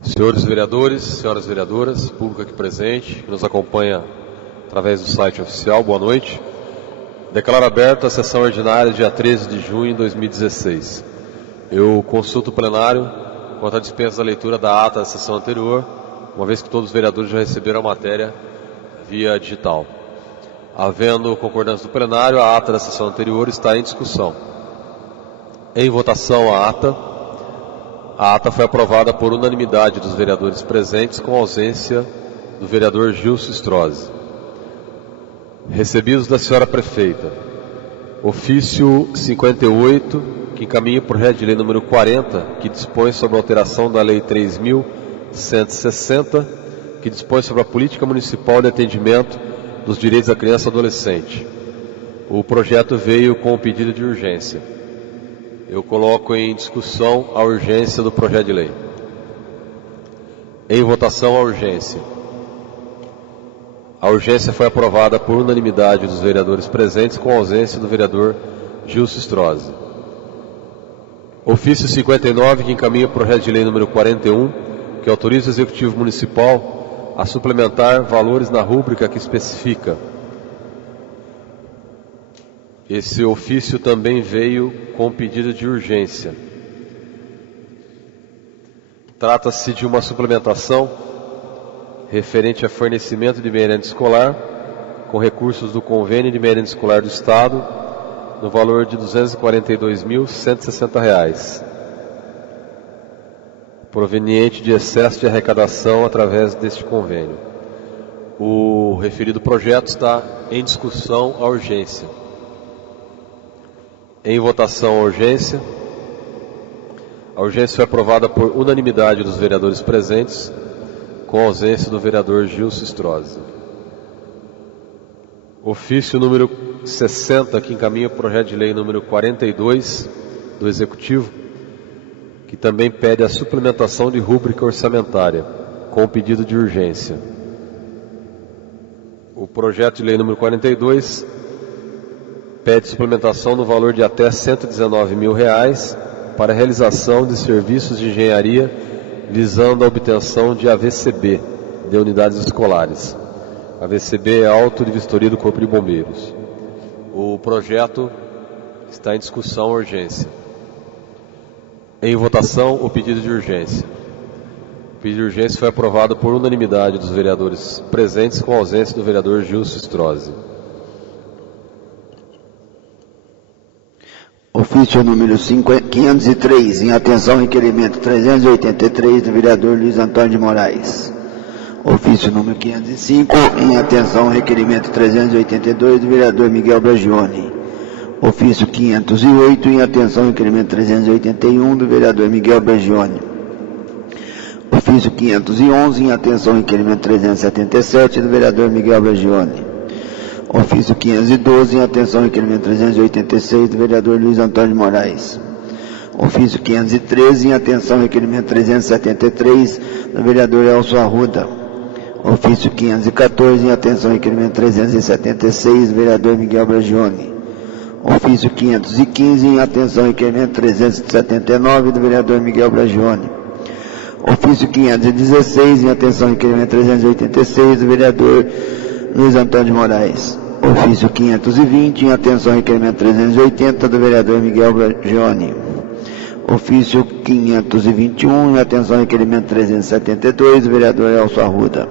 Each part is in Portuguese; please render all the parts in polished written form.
Senhores vereadores, senhoras vereadoras, público aqui presente, que nos acompanha através do site oficial, boa noite. Declaro aberta a sessão ordinária dia 13 de junho de 2016. Eu consulto o plenário quanto à dispensa da leitura da ata da sessão anterior, uma vez que todos os vereadores já receberam a matéria via digital. Havendo concordância do plenário, a ata da sessão anterior está em discussão. Em votação a ata foi aprovada por unanimidade dos vereadores presentes, com ausência do vereador Gilson Strozzi. Recebidos da senhora prefeita, ofício 58, que encaminha por regra de lei número 40, que dispõe sobre a alteração da lei 3.160, que dispõe sobre a política municipal de atendimento dos direitos da criança e adolescente. O projeto veio com o pedido de urgência. Eu coloco em discussão a urgência do projeto de lei. Em votação a urgência. A urgência foi aprovada por unanimidade dos vereadores presentes, com ausência do vereador Gilson Strozzi. Ofício 59, que encaminha o projeto de lei número 41, que autoriza o Executivo Municipal a suplementar valores na rúbrica que especifica. Esse ofício também veio com pedido de urgência. Trata-se de uma suplementação referente a fornecimento de merenda escolar, com recursos do Convênio de Merenda Escolar do Estado, no valor de R$ 242.160, proveniente de excesso de arrecadação através deste convênio. O referido projeto está em discussão a urgência. Em votação a urgência. A urgência foi aprovada por unanimidade dos vereadores presentes, com ausência do vereador Gilson Strozzi. Ofício número 60, que encaminha o projeto de lei número 42 do Executivo, que também pede a suplementação de rúbrica orçamentária, com pedido de urgência. O projeto de lei número 42 pede suplementação no valor de até R$ 119 mil para a realização de serviços de engenharia visando a obtenção de AVCB, de unidades escolares. AVCB é Auto de Vistoria do Corpo de Bombeiros. O projeto está em discussão urgência. Em votação, o pedido de urgência. O pedido de urgência foi aprovado por unanimidade dos vereadores presentes, com ausência do vereador Gilson Strozzi. Ofício número 503, em atenção ao requerimento 383 do vereador Luiz Antônio de Moraes. Ofício número 505, em atenção ao requerimento 382 do vereador Miguel Bragione. Ofício 508, em atenção ao requerimento 381 do vereador Miguel Bragione. Ofício 511, em atenção ao requerimento 377 do vereador Miguel Bragione. Ofício 512, em atenção ao requerimento 386 do vereador Luiz Antônio de Moraes. Ofício 513, em atenção ao requerimento 373 do vereador Elcio Arruda. Ofício 514, em atenção ao requerimento 376 do vereador Miguel Bragione. Ofício 515, em atenção ao requerimento 379 do vereador Miguel Bragione. Ofício 516, em atenção ao requerimento 386 do vereador Luiz Antônio de Moraes. Ofício 520, em atenção ao requerimento 380 do vereador Miguel Bragione. Ofício 521, em atenção ao requerimento 372 do vereador Elcio Arruda.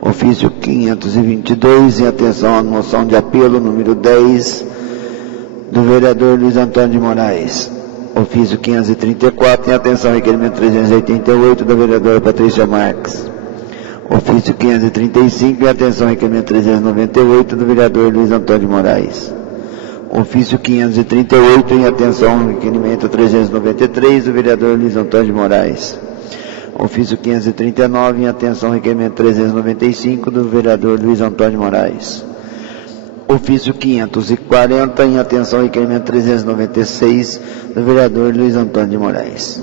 Ofício 522, em atenção à moção de apelo número 10 do vereador Luiz Antônio de Moraes. Ofício 534, em atenção ao requerimento 388 da vereadora Patrícia Marques. Ofício 535, em atenção ao requerimento 398 do vereador Luiz Antônio de Moraes. Ofício 538, em atenção ao requerimento 393 do vereador Luiz Antônio de Moraes. Ofício 539, em atenção ao requerimento 395 do vereador Luiz Antônio de Moraes. Ofício 540, em atenção ao requerimento 396 do vereador Luiz Antônio de Moraes.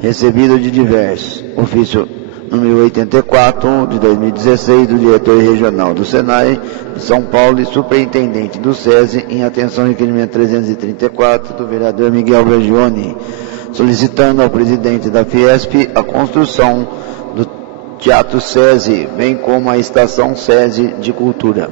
Recebido de diversos. Ofício número 84, de 2016, do diretor regional do Senai de São Paulo e superintendente do SESI, em atenção ao requerimento 334 do vereador Miguel Bragione, solicitando ao presidente da Fiesp a construção do Teatro SESI, bem como a Estação SESI de Cultura.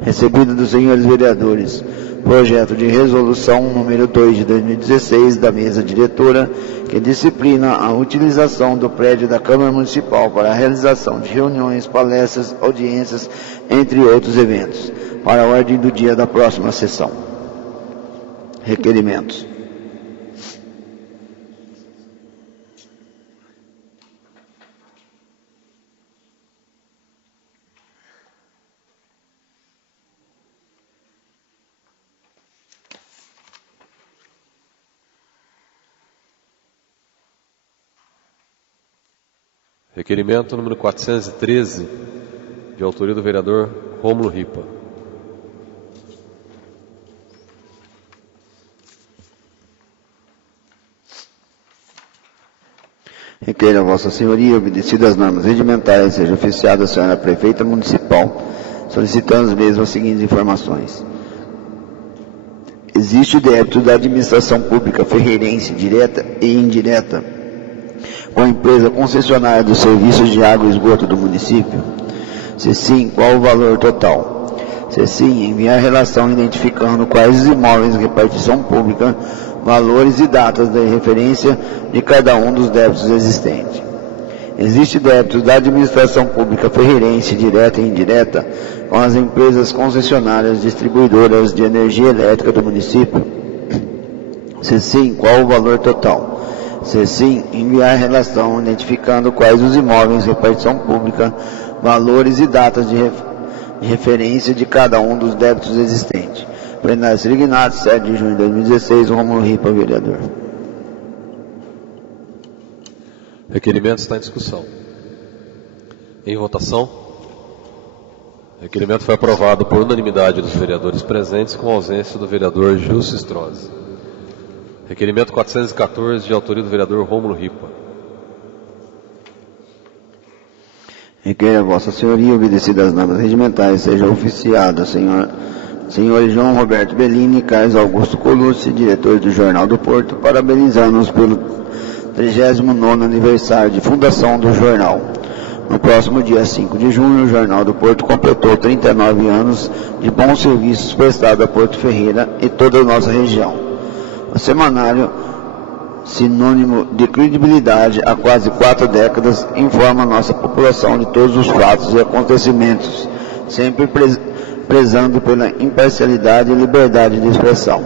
Recebido dos senhores vereadores, projeto de resolução número 2 de 2016 da mesa diretora, que disciplina a utilização do prédio da Câmara Municipal para a realização de reuniões, palestras, audiências, entre outros eventos, para a ordem do dia da próxima sessão. Requerimentos. Requerimento número 413, de autoria do vereador Rômulo Ripa. Requeiro a Vossa Senhoria, obedecidas as normas regimentais, seja oficiada a senhora Prefeita Municipal, solicitando as mesmas seguintes informações. Existe débito da administração pública ferreirense direta e indireta com a empresa concessionária dos serviços de água e esgoto do município? Se sim, qual o valor total? Se sim, enviar relação identificando quais os imóveis de repartição pública, valores e datas de referência de cada um dos débitos existentes. Existe débito da administração pública ferreirense direta e indireta com as empresas concessionárias distribuidoras de energia elétrica do município? Se sim, qual o valor total? Se sim, enviar relação identificando quais os imóveis de repartição pública, valores e datas de referência de cada um dos débitos existentes. Plenário Sirignado, 7 de junho de 2016, Rômulo Ripa, vereador. Requerimento está em discussão. Em votação. Requerimento foi aprovado por unanimidade dos vereadores presentes, com ausência do vereador Gilson Strozzi. Requerimento 414, de autoria do vereador Rômulo Ripa. Requer a Vossa Senhoria, obedecidas as normas regimentais, seja oficiado senhor João Roberto Bellini e Carlos Augusto Colucci, diretores do Jornal do Porto, parabenizando-nos pelo 39º aniversário de fundação do jornal. No próximo dia 5 de junho, o Jornal do Porto completou 39 anos de bons serviços prestados a Porto Ferreira e toda a nossa região. O semanário, sinônimo de credibilidade há quase 4 décadas, informa a nossa população de todos os fatos e acontecimentos, sempre prezando pela imparcialidade e liberdade de expressão.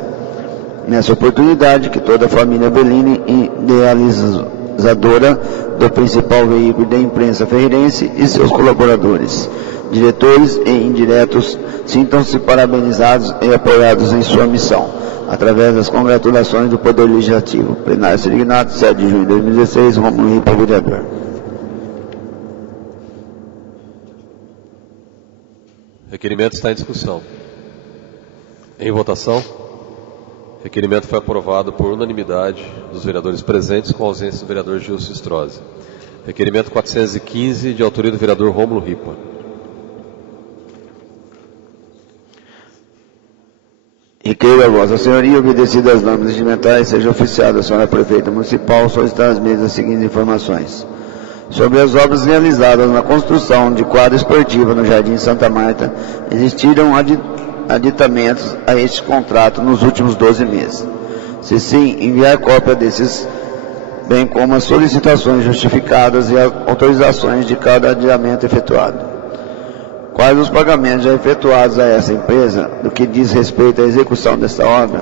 Nessa oportunidade, que toda a família Bellini, idealizadora do principal veículo da imprensa ferreirense, e seus colaboradores, diretores e indiretos, sintam-se parabenizados e apoiados em sua missão, através das congratulações do Poder Legislativo. Plenário Sirignado, 7 de junho de 2016, Rômulo Ripa, vereador. Requerimento está em discussão. Em votação. Requerimento foi aprovado por unanimidade dos vereadores presentes, com ausência do vereador Gilson Strozzi. Requerimento 415, de autoria do vereador Rômulo Ripa. Requeiro a Vossa Senhoria, obedecidas as normas regimentais, seja oficiada a senhora Prefeita Municipal, solicitar as mesmas seguintes informações. Sobre as obras realizadas na construção de quadra esportiva no Jardim Santa Marta, existiram aditamentos a este contrato nos últimos 12 meses. Se sim, enviar cópia desses, bem como as solicitações justificadas e as autorizações de cada aditamento efetuado. Quais os pagamentos já efetuados a essa empresa, do que diz respeito à execução desta obra?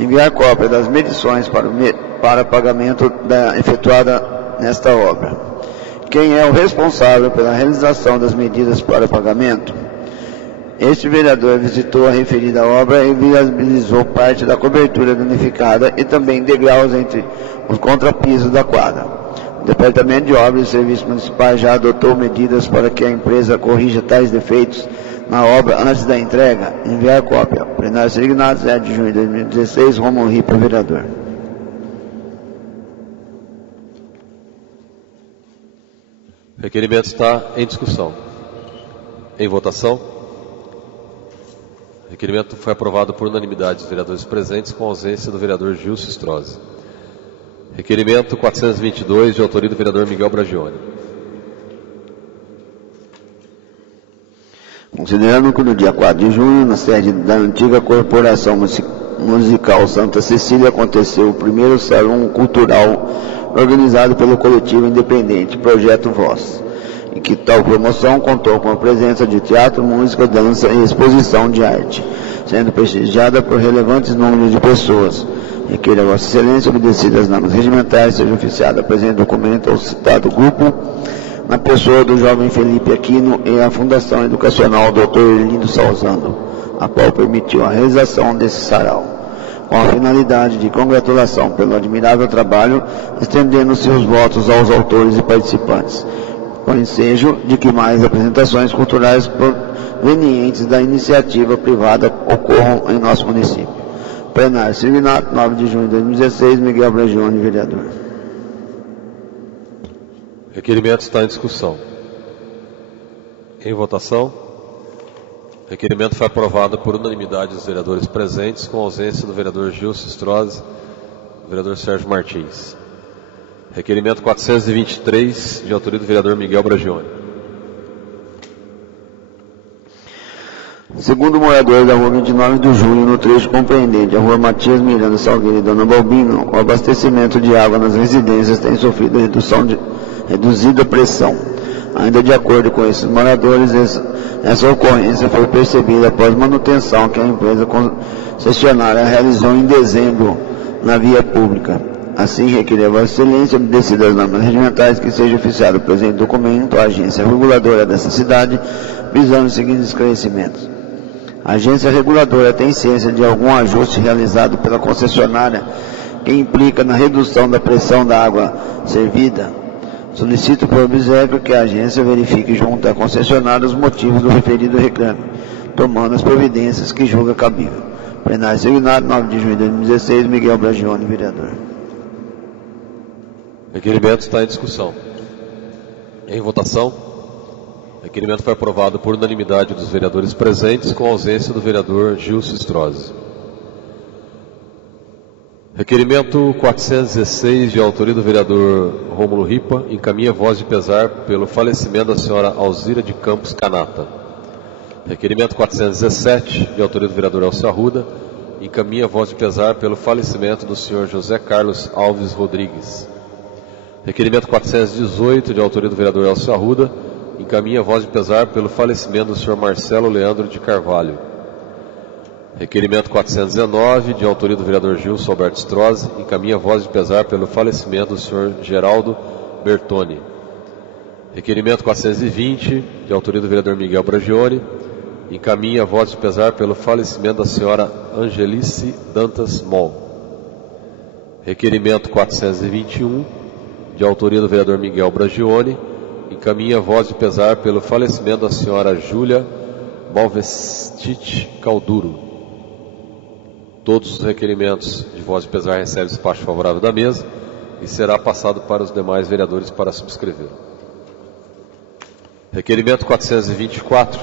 Enviar cópia das medições para pagamento efetuada nesta obra. Quem é o responsável pela realização das medidas para pagamento? Este vereador visitou a referida obra e viabilizou parte da cobertura danificada e também degraus entre os contrapisos da quadra. O Departamento de Obras e Serviços Municipais já adotou medidas para que a empresa corrija tais defeitos na obra antes da entrega. Enviar cópia. Plenário Sirignado, 7 de junho de 2016, Rômulo Ripa, vereador. Requerimento está em discussão. Em votação. Requerimento foi aprovado por unanimidade dos vereadores presentes, com ausência do vereador Gilson Strozzi. Requerimento 422, de autoria do vereador Miguel Bragione. Considerando que no dia 4 de junho, na sede da antiga Corporação Musical Santa Cecília, aconteceu o primeiro salão cultural organizado pelo coletivo independente Projeto Voz, em que tal promoção contou com a presença de teatro, música, dança e exposição de arte, sendo prestigiada por relevantes números de pessoas. Requer a Vossa Excelência, obedecidas as normas regimentais, seja oficiado a presente documento ao citado grupo, na pessoa do jovem Felipe Aquino e a Fundação Educacional Dr. Erlindo Salzano, a qual permitiu a realização desse sarau, com a finalidade de congratulação pelo admirável trabalho, estendendo-se os votos aos autores e participantes, com ensejo de que mais apresentações culturais provenientes da iniciativa privada ocorram em nosso município. Plenário Sirvinato, 9 de junho de 2016, Miguel Bragione, vereador. Requerimento está em discussão. Em votação. Requerimento foi aprovado por unanimidade dos vereadores presentes, com ausência do vereador Gilson Strozzi, do vereador Sérgio Martins. Requerimento 423, de autoria do vereador Miguel Bragione. Segundo morador da rua 29 de junho, no trecho compreendente a rua Matias Miranda Salgueiro e Dona Balbino, o abastecimento de água nas residências tem sofrido reduzida pressão. Ainda de acordo com esses moradores, essa ocorrência foi percebida após manutenção que a empresa concessionária realizou em dezembro na via pública. Assim, requer a Vossa Excelência, obedecidas as normas regimentais, que seja oficiado o presente documento à agência reguladora dessa cidade, visando os seguintes esclarecimentos. A agência reguladora tem ciência de algum ajuste realizado pela concessionária que implica na redução da pressão da água servida. Solicito por obséquio que a agência verifique junto à concessionária os motivos do referido reclame, tomando as providências que julga cabível. Plenário Sirvinato, 9 de junho de 2016, Miguel Bragione, vereador. Requerimento está em discussão. Em votação. Requerimento foi aprovado por unanimidade dos vereadores presentes, com ausência do vereador Gilson Strozzi. Requerimento 416, de autoria do vereador Rômulo Ripa, encaminha voz de pesar pelo falecimento da senhora Alzira de Campos Canata. Requerimento 417, de autoria do vereador Elcio Arruda, encaminha voz de pesar pelo falecimento do senhor José Carlos Alves Rodrigues. Requerimento 418, de autoria do vereador Elcio Arruda, encaminha voz de pesar pelo falecimento do senhor Marcelo Leandro de Carvalho. Requerimento 419, de autoria do vereador Gilson Alberto Strozzi, encaminha voz de pesar pelo falecimento do senhor Geraldo Bertoni. Requerimento 420, de autoria do vereador Miguel Bragione, encaminha voz de pesar pelo falecimento da senhora Angelice Dantas Moll. Requerimento 421, de autoria do vereador Miguel Bragione, encaminha voz de pesar pelo falecimento da senhora Júlia Malvestite Calduro. Todos os requerimentos de voz de pesar recebem despacho favorável da mesa e será passado para os demais vereadores para subscrever. Requerimento 424,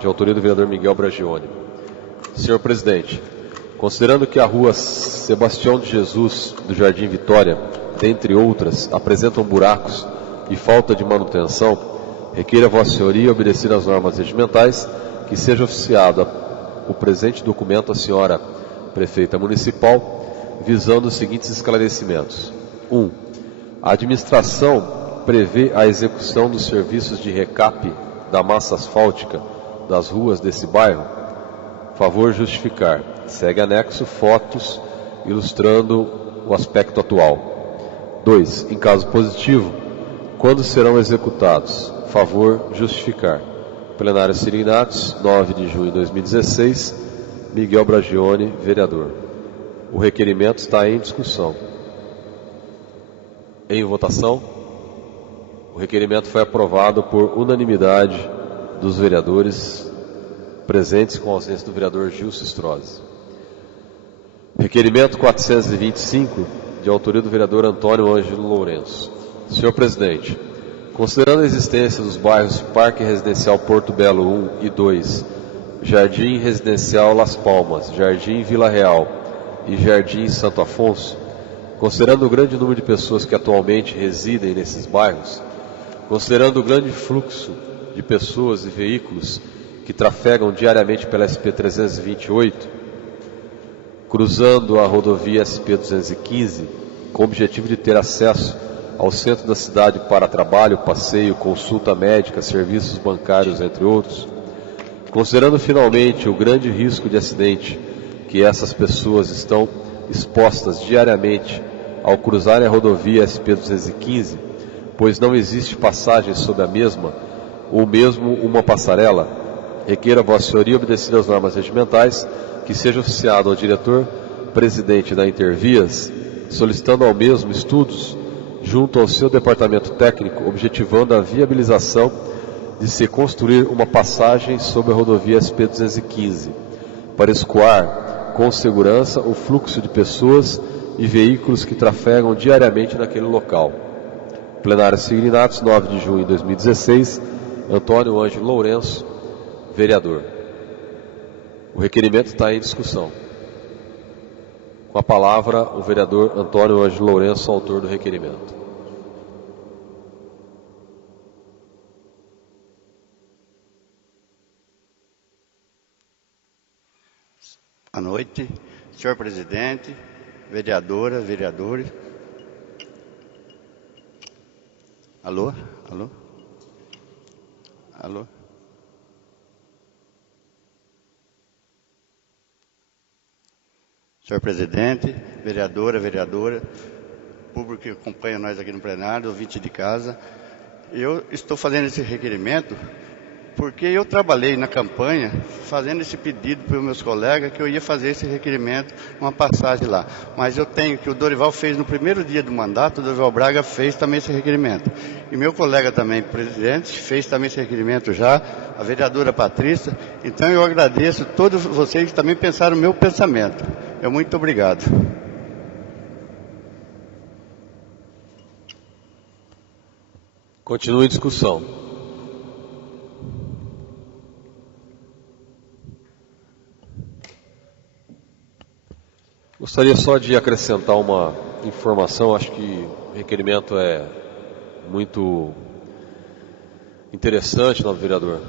de autoria do vereador Miguel Bragione. Senhor Presidente, considerando que a rua Sebastião de Jesus do Jardim Vitória, dentre outras, apresentam buracos e falta de manutenção, requer a Vossa Senhoria, obedecido às normas regimentais, que seja oficiado o presente documento à senhora Prefeita Municipal, visando os seguintes esclarecimentos. 1. A administração prevê a execução dos serviços de recape da massa asfáltica das ruas desse bairro? Favor justificar. Segue anexo fotos ilustrando o aspecto atual. 2. Em caso positivo, quando serão executados? Favor justificar. Plenário Sirvinato, 9 de junho de 2016, Miguel Bragione, vereador. O requerimento está em discussão. Em votação. O requerimento foi aprovado por unanimidade dos vereadores presentes, com ausência do vereador Gilson Strozzi. Requerimento 425, de autoria do vereador Antônio Ângelo Lourenço. Senhor Presidente, considerando a existência dos bairros Parque Residencial Porto Belo 1 e 2, Jardim Residencial Las Palmas, Jardim Vila Real e Jardim Santo Afonso, considerando o grande número de pessoas que atualmente residem nesses bairros, considerando o grande fluxo de pessoas e veículos que trafegam diariamente pela SP-328, cruzando a rodovia SP-215, com o objetivo de ter acesso ao centro da cidade para trabalho, passeio, consulta médica, serviços bancários, entre outros, considerando finalmente o grande risco de acidente que essas pessoas estão expostas diariamente ao cruzarem a rodovia SP-215, pois não existe passagem sobre a mesma, ou mesmo uma passarela, requer a Vossa Senhoria, obedecido às normas regimentais, que seja oficiado ao diretor-presidente da Intervias, solicitando ao mesmo estudos junto ao seu departamento técnico, objetivando a viabilização de se construir uma passagem sobre a rodovia SP-215, para escoar com segurança o fluxo de pessoas e veículos que trafegam diariamente naquele local. Plenário Signinatos, 9 de junho de 2016, Antônio Ângelo Lourenço, vereador. O requerimento está em discussão. Com a palavra, o vereador Antônio Ângelo Lourenço, autor do requerimento. Boa noite, senhor presidente, vereadora, vereadores. Alô? Alô? Alô? Senhor presidente, vereadora, público que acompanha nós aqui no plenário, ouvinte de casa, eu estou fazendo esse requerimento porque eu trabalhei na campanha fazendo esse pedido para os meus colegas que eu ia fazer esse requerimento, uma passagem lá. Mas eu tenho que o Dorival fez no primeiro dia do mandato, o Dorival Braga fez também esse requerimento. E meu colega também, presidente, fez também esse requerimento já, a vereadora Patrícia. Então eu agradeço a todos vocês que também pensaram o meu pensamento. Muito obrigado. Continue a discussão. Gostaria só de acrescentar uma informação. Acho que o requerimento é muito interessante, nobre vereador.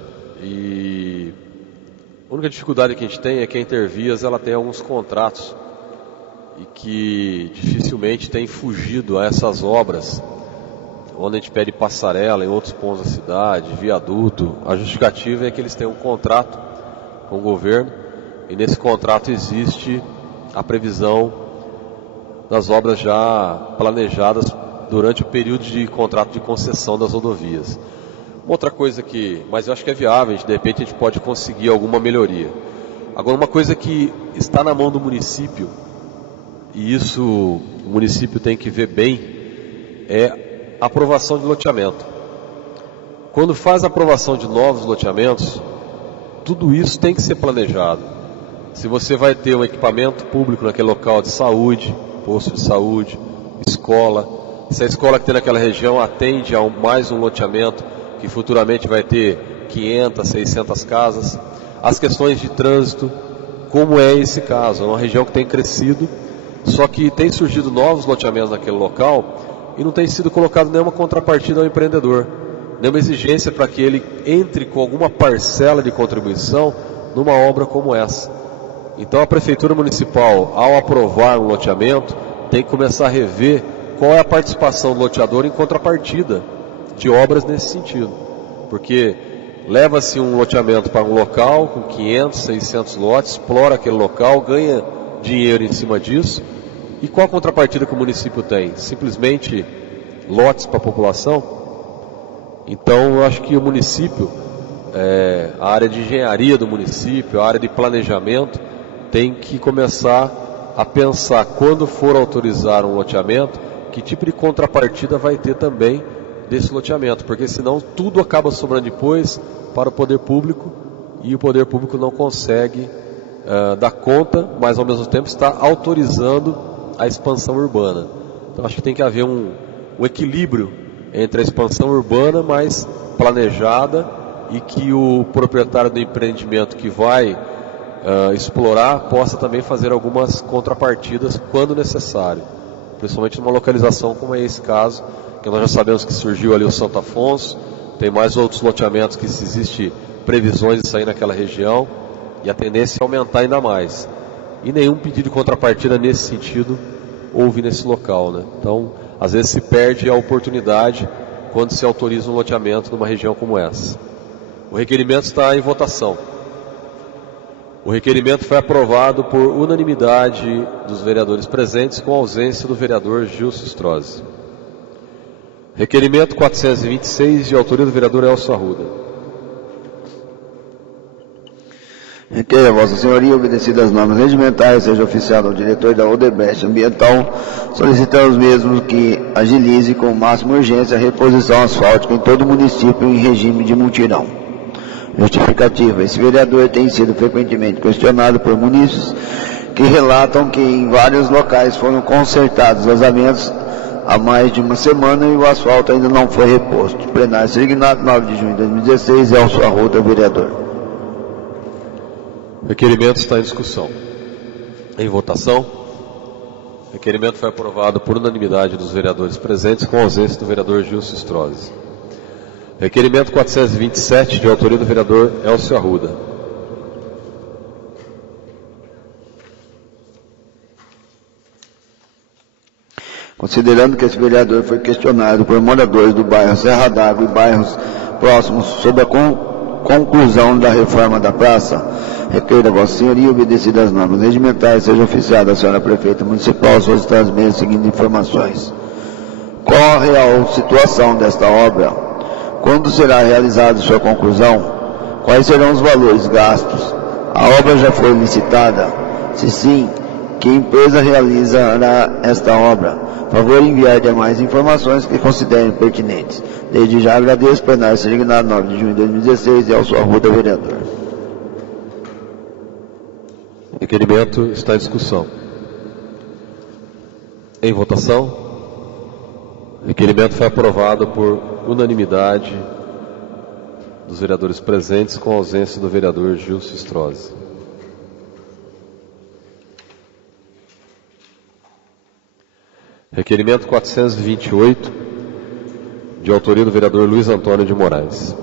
E a única dificuldade que a gente tem é que a Intervias ela tem alguns contratos e que dificilmente tem fugido a essas obras, onde a gente pede passarela em outros pontos da cidade, viaduto. A justificativa é que eles têm um contrato com o governo e nesse contrato existe a previsão das obras já planejadas durante o período de contrato de concessão das rodovias. Uma outra coisa mas eu acho que é viável, de repente a gente pode conseguir alguma melhoria. Agora, uma coisa que está na mão do município, e isso o município tem que ver bem, é a aprovação de loteamento. Quando faz a aprovação de novos loteamentos, tudo isso tem que ser planejado. Se você vai ter um equipamento público naquele local de saúde, posto de saúde, escola, se a escola que tem naquela região atende a mais um loteamento, que futuramente vai ter 500, 600 casas, as questões de trânsito, como é esse caso, é uma região que tem crescido, só que tem surgido novos loteamentos naquele local e não tem sido colocado nenhuma contrapartida ao empreendedor, nenhuma exigência para que ele entre com alguma parcela de contribuição numa obra como essa. Então a Prefeitura Municipal, ao aprovar um loteamento, tem que começar a rever qual é a participação do loteador em contrapartida de obras nesse sentido. Porque leva-se um loteamento para um local com 500, 600 lotes, explora aquele local, ganha dinheiro em cima disso. E qual a contrapartida que o município tem? Simplesmente lotes para a população? Então eu acho que o município, a área de engenharia do município, a área de planejamento, tem que começar a pensar, quando for autorizar um loteamento, que tipo de contrapartida vai ter também desse loteamento, porque senão tudo acaba sobrando depois para o poder público e o poder público não consegue dar conta, mas ao mesmo tempo está autorizando a expansão urbana. Então acho que tem que haver um equilíbrio entre a expansão urbana mais planejada e que o proprietário do empreendimento que vai explorar possa também fazer algumas contrapartidas quando necessário. principalmente numa localização como é esse caso, que nós já sabemos que surgiu ali o Santo Afonso, tem mais outros loteamentos que se existe previsões de sair naquela região, e a tendência é aumentar ainda mais. E nenhum pedido de contrapartida nesse sentido houve nesse local, né? Então, às vezes se perde a oportunidade quando se autoriza um loteamento numa região como essa. O requerimento está em votação. O requerimento foi aprovado por unanimidade dos vereadores presentes, com ausência do vereador Gilson Strozzi. Requerimento 426, de autoria do vereador Elcio Arruda. Requer a Vossa Senhoria, obedecido às normas regimentais, seja oficiado ao diretor da Odebrecht Ambiental, solicitamos mesmo que agilize com máxima urgência a reposição asfáltica em todo o município em regime de mutirão. Justificativa: esse vereador tem sido frequentemente questionado por munícipes que relatam que em vários locais foram consertados vazamentos há mais de uma semana e o asfalto ainda não foi reposto. Plenário Signado, 9 de junho de 2016, Elcio Arruda, vereador. O requerimento está em discussão. Em votação. O requerimento foi aprovado por unanimidade dos vereadores presentes, com ausência do vereador Gilson Strozzi. Requerimento 427, de autoria do vereador Elcio Arruda. Considerando que esse vereador foi questionado por moradores do bairro Serra d'Água e bairros próximos sobre a conclusão da reforma da praça, requer a Vossa Senhoria, obedecida às normas regimentais, seja oficiada a senhora prefeita municipal solicitar as mesmas seguintes informações. Qual a real situação desta obra? Quando será realizada sua conclusão? Quais serão os valores gastos? A obra já foi licitada? Se sim, que empresa realizará esta obra? Favor enviar demais informações que considerem pertinentes. Desde já agradeço. Plenário Signado, 9 de junho de 2016, Elcio Arruda, vereador. O requerimento está em discussão. Em votação. O requerimento foi aprovado por unanimidade dos vereadores presentes, com ausência do vereador Gilson Strozzi. Requerimento 428, de autoria do vereador Luiz Antônio de Moraes.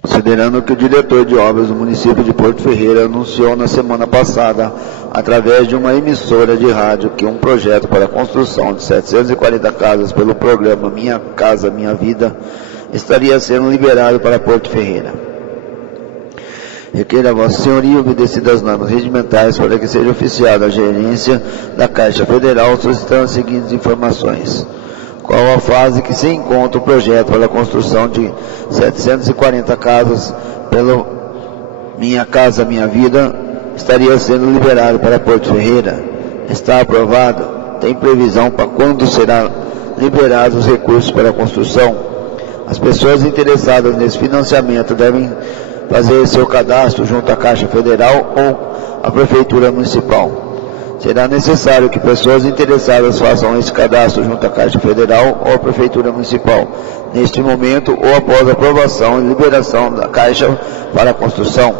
Considerando que o diretor de obras do município de Porto Ferreira anunciou na semana passada, através de uma emissora de rádio, que um projeto para a construção de 740 casas pelo programa Minha Casa Minha Vida estaria sendo liberado para Porto Ferreira. Requer a Vossa Senhoria, obedecida às normas regimentais, para que seja oficiada a gerência da Caixa Federal solicitando as seguintes informações. Qual a fase que se encontra o projeto para a construção de 740 casas pelo Minha Casa Minha Vida estaria sendo liberado para Porto Ferreira? Está aprovado? Tem previsão para quando será liberados os recursos para a construção? As pessoas interessadas nesse financiamento devem fazer seu cadastro junto à Caixa Federal ou à Prefeitura Municipal. Será necessário que pessoas interessadas façam esse cadastro junto à Caixa Federal ou à Prefeitura Municipal, neste momento ou após a aprovação e liberação da Caixa para a construção.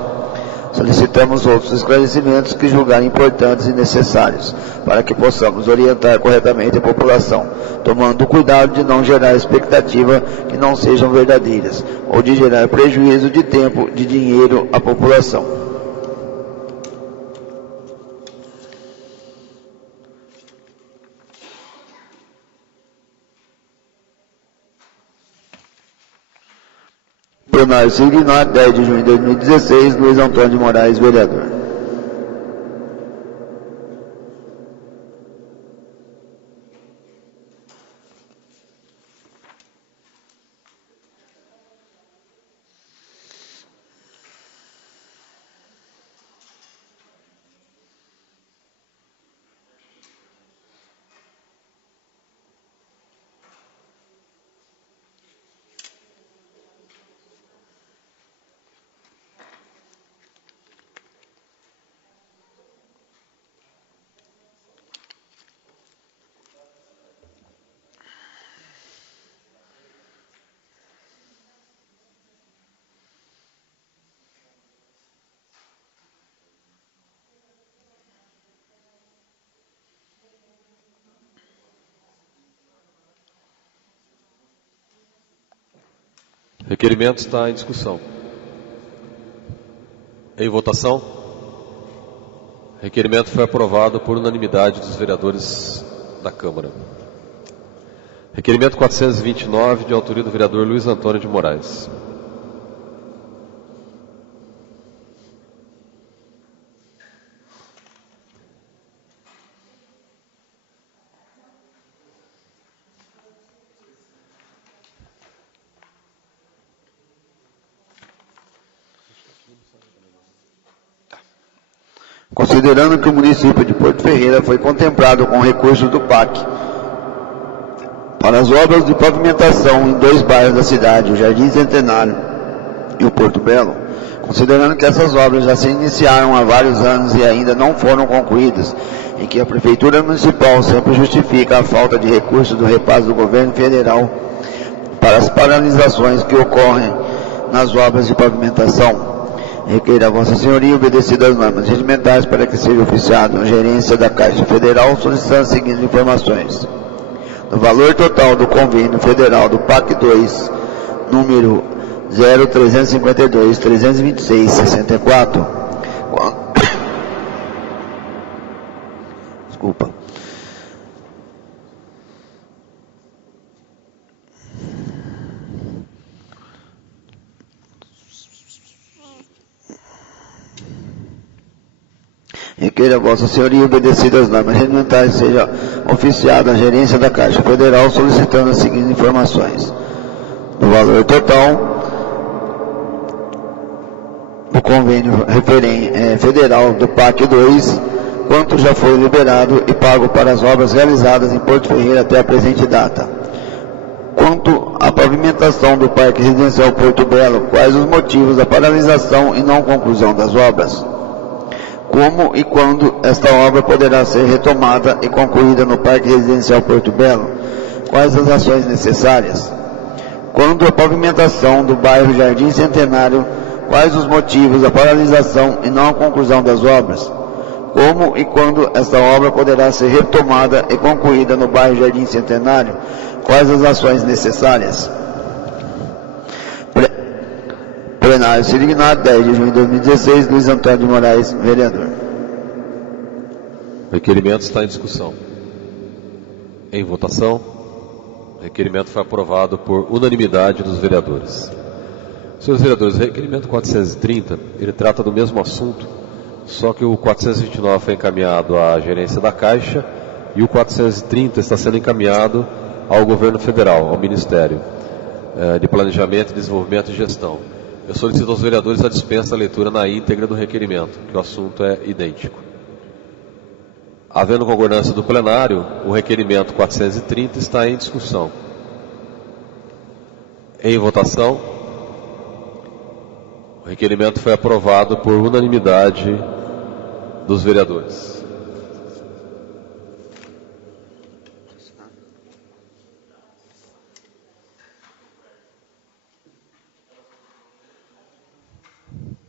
Solicitamos outros esclarecimentos que julgarem importantes e necessários, para que possamos orientar corretamente a população, tomando cuidado de não gerar expectativa que não sejam verdadeiras, ou de gerar prejuízo de tempo, de dinheiro à população. Plenário Signado, 10 de junho de 2016, Luiz Antônio de Moraes, vereador. Requerimento está em discussão. Em votação. Requerimento foi aprovado por unanimidade dos vereadores da Câmara. Requerimento 429, de autoria do vereador Luiz Antônio de Moraes. Considerando que o município de Porto Ferreira foi contemplado com recursos do PAC para as obras de pavimentação em 2 bairros da cidade, o Jardim Centenário e o Porto Belo, considerando que essas obras já se iniciaram há vários anos e ainda não foram concluídas, e que a Prefeitura Municipal sempre justifica a falta de recursos do repasse do governo federal para as paralisações que ocorrem nas obras de pavimentação, requer a Vossa Senhoria, obedecido às normas regimentais, para que seja oficiado a gerência da Caixa Federal, solicitando as seguintes informações: no valor total do convênio federal do PAC 2, número 0352-326-64, desculpa, requer a Vossa Senhoria, obedecido às normas regimentais, seja oficiada a gerência da Caixa Federal, solicitando as seguintes informações: no valor total do convênio federal do PAC 2, quanto já foi liberado e pago para as obras realizadas em Porto Ferreira até a presente data. Quanto à pavimentação do Parque Residencial Porto Belo, quais os motivos da paralisação e não conclusão das obras? Como e quando esta obra poderá ser retomada e concluída no Parque Residencial Porto Belo? Quais as ações necessárias? Quando a pavimentação do bairro Jardim Centenário, quais os motivos da paralisação e não a conclusão das obras? Como e quando esta obra poderá ser retomada e concluída no bairro Jardim Centenário? Quais as ações necessárias? Plenário Sirignado, 10 de junho de 2016, Luiz Antônio de Moraes, vereador. O requerimento está em discussão. Em votação. O requerimento foi aprovado por unanimidade dos vereadores. Senhores vereadores, o requerimento 430, ele trata do mesmo assunto, só que o 429 foi encaminhado à gerência da Caixa e o 430 está sendo encaminhado ao governo federal, ao Ministério de Planejamento, Desenvolvimento e Gestão. Eu solicito aos vereadores a dispensa da leitura na íntegra do requerimento, que o assunto é idêntico. Havendo concordância do plenário, o requerimento 430 está em discussão. Em votação, o requerimento foi aprovado por unanimidade dos vereadores.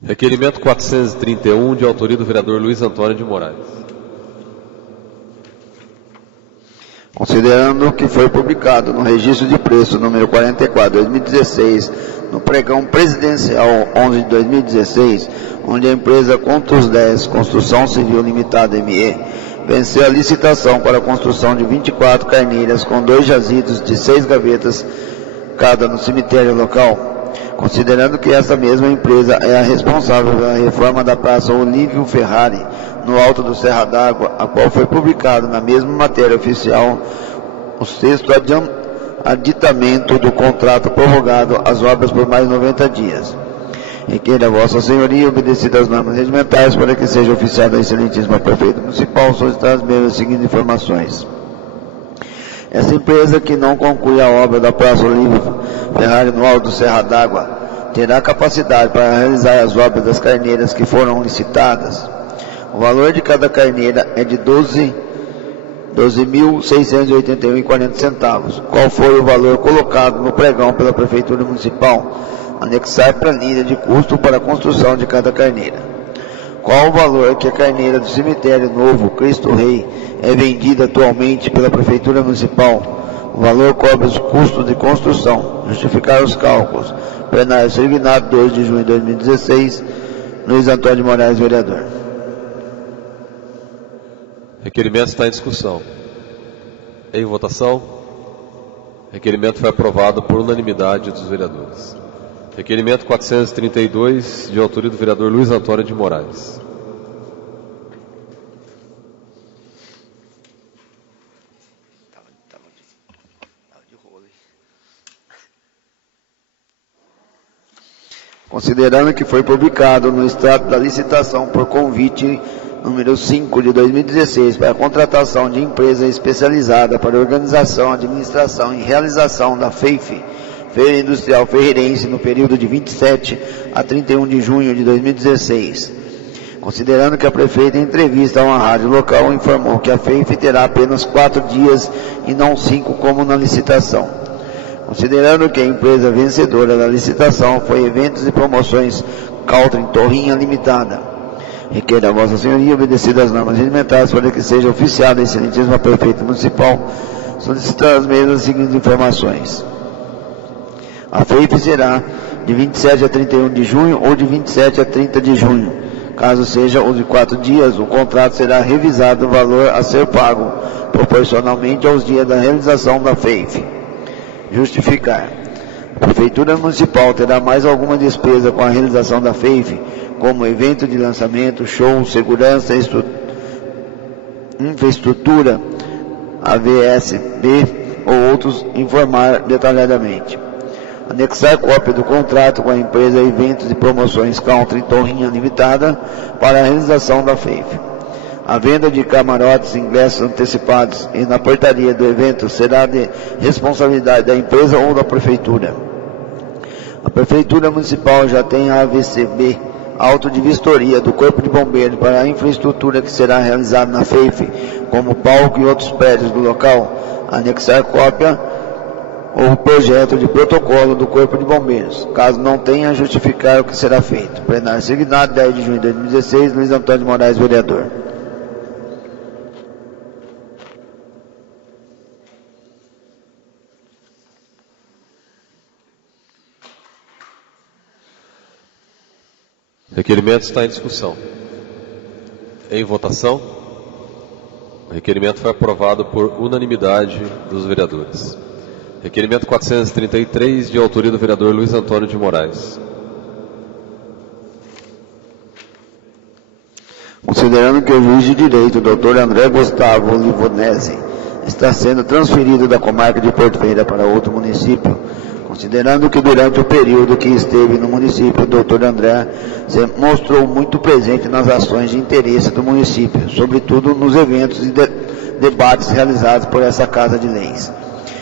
Requerimento 431, de autoria do vereador Luiz Antônio de Moraes. Considerando que foi publicado no registro de preço número 44/2016, no pregão presidencial 11 de 2016, onde a empresa Contos 10 Construção Civil Limitada ME venceu a licitação para a construção de 24 carneiras com 2 jazidos de 6 gavetas cada no cemitério local. Considerando que essa mesma empresa é a responsável pela reforma da Praça Olívio Ferrari, no alto do Serra d'Água, a qual foi publicado na mesma matéria oficial o 6º aditamento do contrato prorrogado às obras por mais 90 dias. Requer a Vossa Senhoria, obedecida às normas regimentais, para que seja oficiada a excelentíssima Prefeita Municipal, solicitar as mesmas seguintes informações. Essa empresa que não conclui a obra da Praça Olívio Ferrari no alto do Serra d'Água terá capacidade para realizar as obras das carneiras que foram licitadas. O valor de cada carneira é de 12.681,40 centavos. Qual foi o valor colocado no pregão pela Prefeitura Municipal? Anexar planilha de custo para a construção de cada carneira. Qual o valor que a carneira do cemitério Novo Cristo Rei é vendida atualmente pela Prefeitura Municipal? O valor cobre os custos de construção. Justificar os cálculos. Plenário Servignado, 2 de junho de 2016. Luiz Antônio de Moraes, vereador. Requerimento está em discussão. Em votação. Requerimento foi aprovado por unanimidade dos vereadores. Requerimento 432, de autoria do vereador Luiz Antônio de Moraes. Considerando que foi publicado no extrato da licitação por convite número 5 de 2016 para a contratação de empresa especializada para organização, administração e realização da FEIF, Feira Industrial Ferreirense, no período de 27 a 31 de junho de 2016. Considerando que a prefeita, em entrevista a uma rádio local, informou que a FEIF terá apenas 4 dias e não 5 como na licitação. Considerando que a empresa vencedora da licitação foi Eventos e Promoções Caltrim Torrinha Limitada, requer a Vossa Senhoria, obedecidas às normas regimentares, para que seja oficiada a excelentíssima prefeita municipal, solicitando as mesmas seguintes informações. A FEIF será de 27 a 31 de junho ou de 27 a 30 de junho. Caso seja o de 4 dias, o contrato será revisado o valor a ser pago, proporcionalmente aos dias da realização da FEIF. Justificar. A Prefeitura Municipal terá mais alguma despesa com a realização da FEIF, como evento de lançamento, show, segurança, infraestrutura, AVSB ou outros, informar detalhadamente. Anexar cópia do contrato com a empresa Eventos e Promoções Country Torrinha Limitada para a realização da FEIF. A venda de camarotes, ingressos antecipados e na portaria do evento será de responsabilidade da empresa ou da Prefeitura. A Prefeitura Municipal já tem a AVCB, auto de vistoria do Corpo de Bombeiros para a infraestrutura que será realizada na FEIF, como palco e outros prédios do local. Anexar cópia ou projeto de protocolo do Corpo de Bombeiros. Caso não tenha, justificar o que será feito. Plenário Servignado, 10 de junho de 2016, Luiz Antônio de Moraes, vereador. Requerimento está em discussão. Em votação. O requerimento foi aprovado por unanimidade dos vereadores. Requerimento 433, de autoria do vereador Luiz Antônio de Moraes. Considerando que o juiz de direito, Dr. André Gustavo Livonese, está sendo transferido da comarca de Porto Ferreira para outro município, considerando que durante o período que esteve no município, o Dr. André se mostrou muito presente nas ações de interesse do município, sobretudo nos eventos e debates realizados por essa Casa de Leis.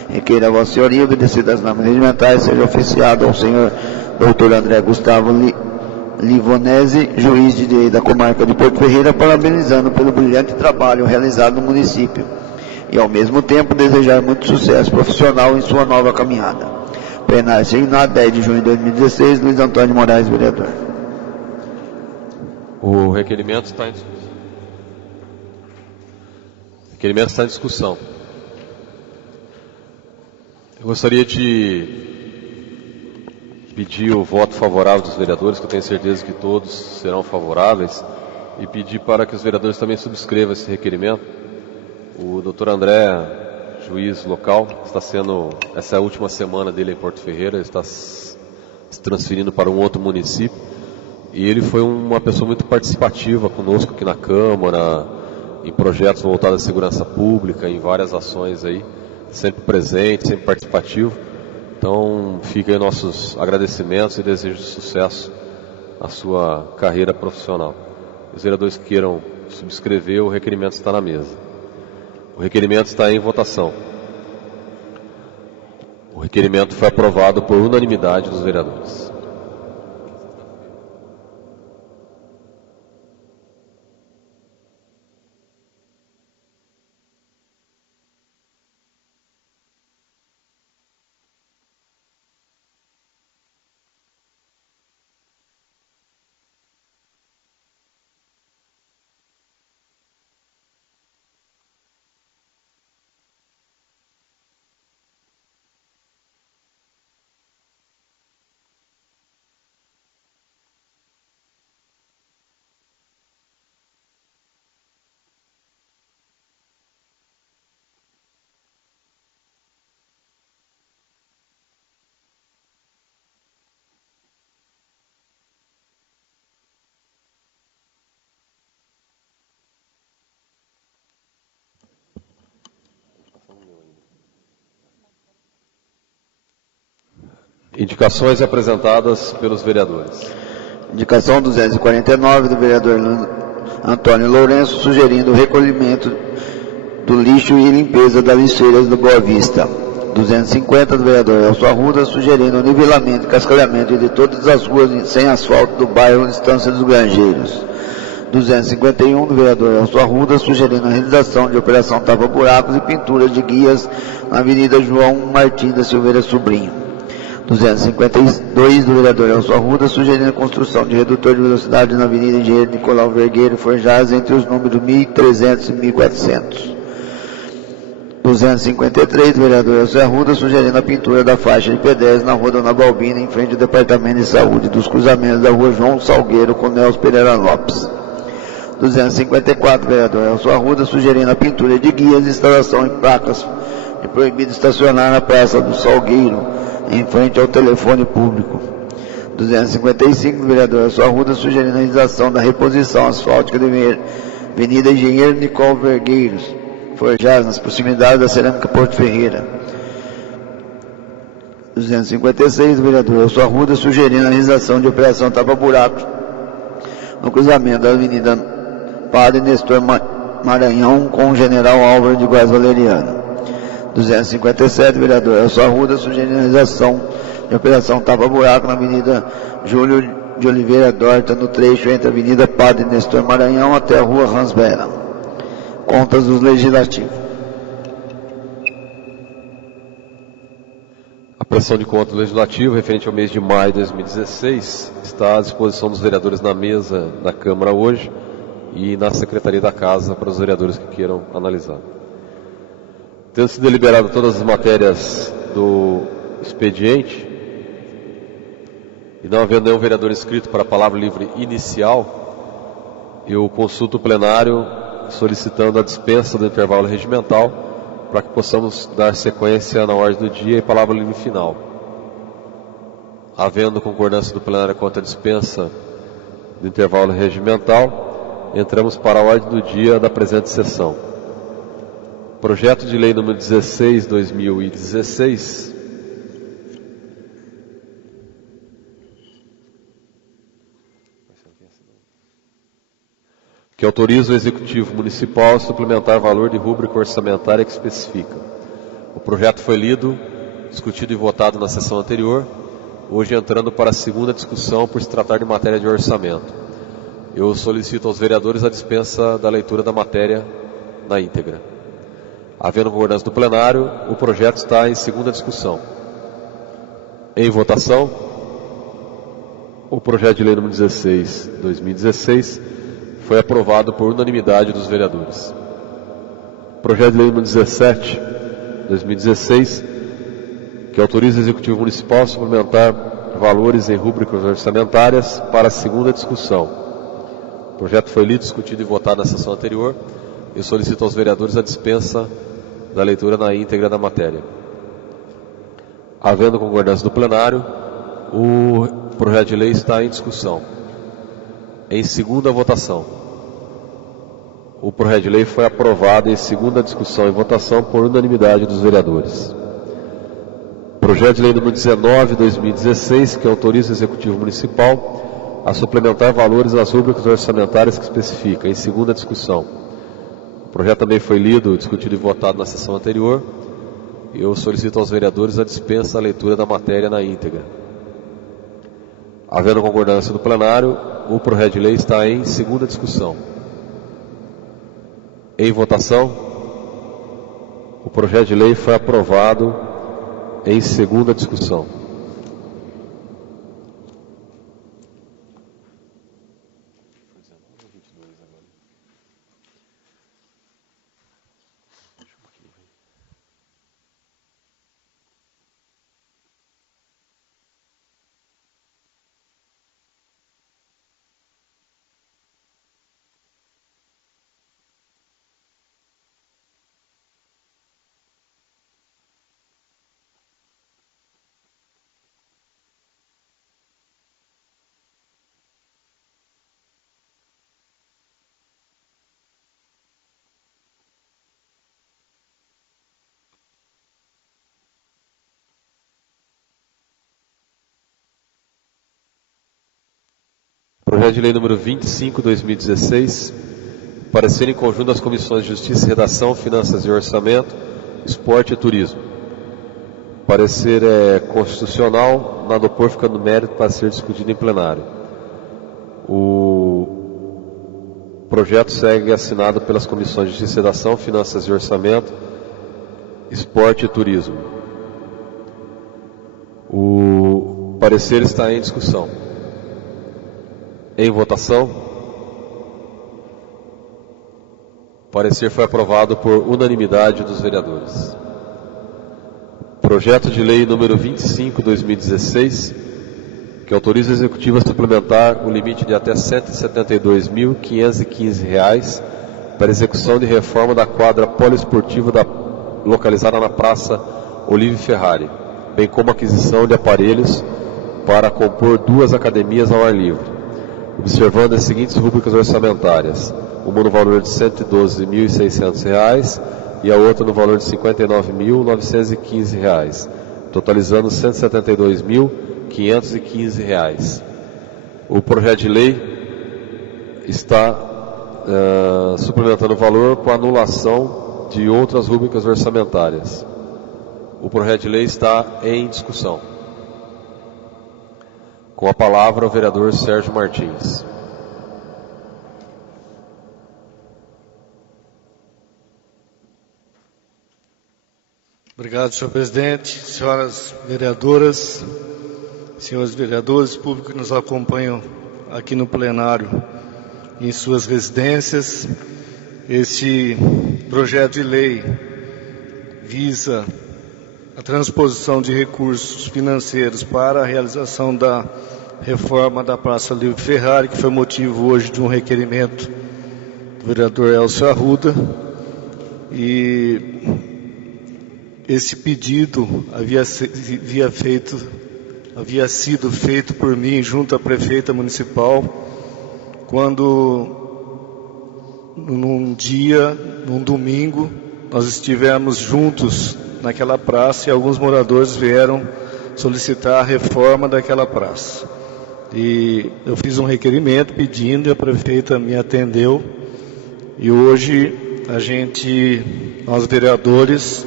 Requer a Vossa Senhoria, obedecidas às normas regimentares, seja oficiado ao senhor Dr. André Gustavo Livonese, juiz de direito da comarca de Porto Ferreira, parabenizando pelo brilhante trabalho realizado no município e, ao mesmo tempo, desejar muito sucesso profissional em sua nova caminhada. Plenário Servignado, 10 de junho de 2016, Luiz Antônio de Moraes, vereador. O requerimento está em discussão. O requerimento está em discussão. Eu gostaria de pedir o voto favorável dos vereadores, que eu tenho certeza que todos serão favoráveis, e pedir para que os vereadores também subscrevam esse requerimento. O doutor André, juiz local, está sendo, essa é a última semana dele em Porto Ferreira, está se transferindo para um outro município, e ele foi uma pessoa muito participativa conosco aqui na Câmara, em projetos voltados à segurança pública, em várias ações aí, sempre presente, sempre participativo. Então, fica aí nossos agradecimentos e desejos de sucesso à sua carreira profissional. Os vereadores que queiram subscrever, o requerimento está na mesa. O requerimento está em votação. O requerimento foi aprovado por unanimidade dos vereadores. Indicações apresentadas pelos vereadores. Indicação 249 do vereador Antônio Lourenço, sugerindo o recolhimento do lixo e limpeza das lixeiras do Boa Vista. 250 do vereador Elcio Arruda, sugerindo o nivelamento e cascalhamento de todas as ruas sem asfalto do bairro Estância dos Granjeiros. 251 do vereador Elcio Arruda, sugerindo a realização de operação tapa-buracos e pinturas de guias na Avenida João Martins da Silveira Sobrinho. 252 do vereador Elcio Arruda, sugerindo a construção de redutor de velocidade na Avenida Engenheiro Nicolau Vergueiro Forjaz entre os números 1.300 e 1.400. 253 do vereador Elcio Arruda, sugerindo a pintura da faixa de pedestres na rua Dona Balbina, em frente ao Departamento de Saúde, dos cruzamentos da rua João Salgueiro com Nelson Pereira Lopes. 254 do vereador Elcio Arruda, sugerindo a pintura de guias e instalação em placas de proibido estacionar na Praça do Salgueiro, em frente ao telefone público. 255 do vereador Elcio Arruda, sugerindo a realização da reposição asfáltica da Avenida Engenheiro Nicolau Vergueiros Forjaz, nas proximidades da Cerâmica Porto Ferreira. 256 do vereador Elcio Arruda, sugerindo a realização de operação tapa-buracos no cruzamento da Avenida Padre Nestor Maranhão com o General Álvaro de Góes Valeriano. 257 do vereador Elcio Arruda, sugerindo a realização de operação tapa-buraco na Avenida Júlio de Oliveira Dorta, no trecho entre a Avenida Padre Nestor Maranhão até a Rua Ransbera. Contas dos legislativos. A prestação de contas do Legislativo, referente ao mês de maio de 2016, está à disposição dos vereadores na mesa da Câmara hoje e na Secretaria da Casa para os vereadores que queiram analisar. Tendo sido deliberado todas as matérias do expediente, e não havendo nenhum vereador inscrito para a palavra livre inicial, eu consulto o plenário solicitando a dispensa do intervalo regimental para que possamos dar sequência na ordem do dia e palavra livre final. Havendo concordância do plenário quanto à dispensa do intervalo regimental, entramos para a ordem do dia da presente sessão. Projeto de Lei número 16/2016, que autoriza o Executivo Municipal a suplementar valor de rúbrica orçamentária que especifica. O projeto foi lido, discutido e votado na sessão anterior, hoje entrando para a segunda discussão por se tratar de matéria de orçamento. Eu solicito aos vereadores a dispensa da leitura da matéria na íntegra. Havendo concordância do plenário, o projeto está em segunda discussão. Em votação, o projeto de lei número 16/2016 foi aprovado por unanimidade dos vereadores. Projeto de lei número 17/2016, que autoriza o Executivo Municipal a suplementar valores em rúbricas orçamentárias para a segunda discussão. O projeto foi lido, discutido e votado na sessão anterior. Eu solicito aos vereadores a dispensa da leitura na íntegra da matéria. Havendo concordância do plenário, o projeto de lei está em discussão. Em segunda votação. O projeto de lei foi aprovado em segunda discussão e votação por unanimidade dos vereadores. Projeto de lei número 19/2016, que autoriza o Executivo Municipal a suplementar valores nas rúbricas orçamentárias que especifica, em segunda discussão. O projeto também foi lido, discutido e votado na sessão anterior. Eu solicito aos vereadores a dispensa da leitura da matéria na íntegra. Havendo concordância do plenário, o projeto de lei está em segunda discussão. Em votação, o projeto de lei foi aprovado em segunda discussão. Projeto de lei número 25/2016, parecer em conjunto das comissões de Justiça e Redação, Finanças e Orçamento, Esporte e Turismo. Parecer é constitucional, nada opor, fica no mérito para ser discutido em plenário. O projeto segue assinado pelas comissões de Justiça e Redação, Finanças e Orçamento, Esporte e Turismo. O parecer está em discussão. Em votação. O parecer foi aprovado por unanimidade dos vereadores. Projeto de lei número 25/2016, que autoriza o Executivo a suplementar o limite de até R$ 172.515 para execução de reforma da quadra poliesportiva localizada na Praça Olívio Ferrari, bem como aquisição de aparelhos para compor 2 academias ao ar livre, observando as seguintes rubricas orçamentárias: uma no valor de R$ 112.600 e a outra no valor de R$ 59.915, totalizando R$ 172.515. O projeto de lei está suplementando o valor com a anulação de outras rubricas orçamentárias. O projeto de lei está em discussão. Com a palavra o vereador Sérgio Martins. Obrigado, senhor presidente, senhoras vereadoras, senhores vereadores, público que nos acompanham aqui no plenário e em suas residências. Este projeto de lei visa a transposição de recursos financeiros para a realização da reforma da Praça Olívio Ferrari, que foi motivo hoje de um requerimento do vereador Elcio Arruda. E esse pedido havia sido feito por mim junto à prefeita municipal, quando num domingo, nós estivemos juntos naquela praça e alguns moradores vieram solicitar a reforma daquela praça. E eu fiz um requerimento pedindo e a prefeita me atendeu. E hoje nós vereadores,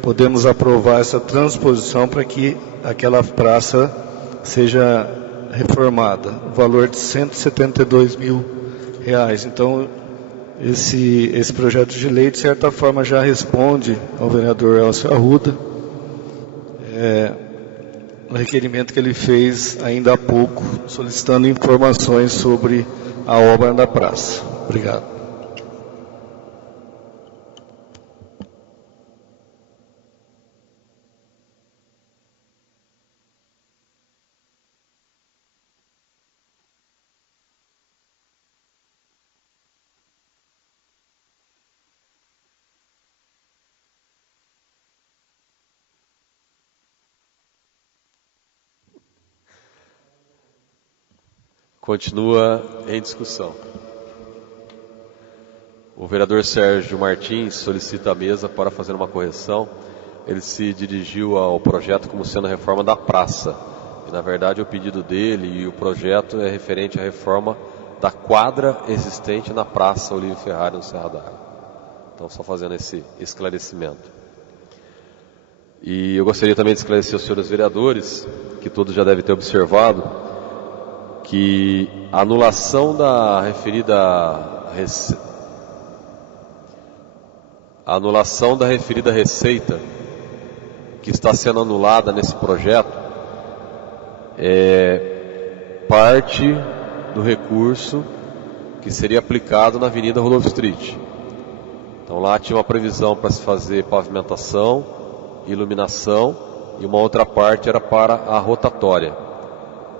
podemos aprovar essa transposição para que aquela praça seja reformada. O valor de R$ 172.000. Então, esse projeto de lei, de certa forma, já responde ao vereador Elcio Arruda, o requerimento que ele fez ainda há pouco, solicitando informações sobre a obra da praça. Obrigado. Continua em discussão. O vereador Sérgio Martins solicita a mesa para fazer uma correção. Ele se dirigiu ao projeto como sendo a reforma da praça. E, na verdade, o pedido dele e o projeto é referente à reforma da quadra existente na Praça Olívio Ferrari, no Serra d'Água. Então, só fazendo esse esclarecimento. E eu gostaria também de esclarecer aos senhores vereadores, que todos já devem ter observado, que a anulação da referida receita que está sendo anulada nesse projeto é parte do recurso que seria aplicado na Avenida Rodolfo Street. Então lá tinha uma previsão para se fazer pavimentação, iluminação, e uma outra parte era para a rotatória.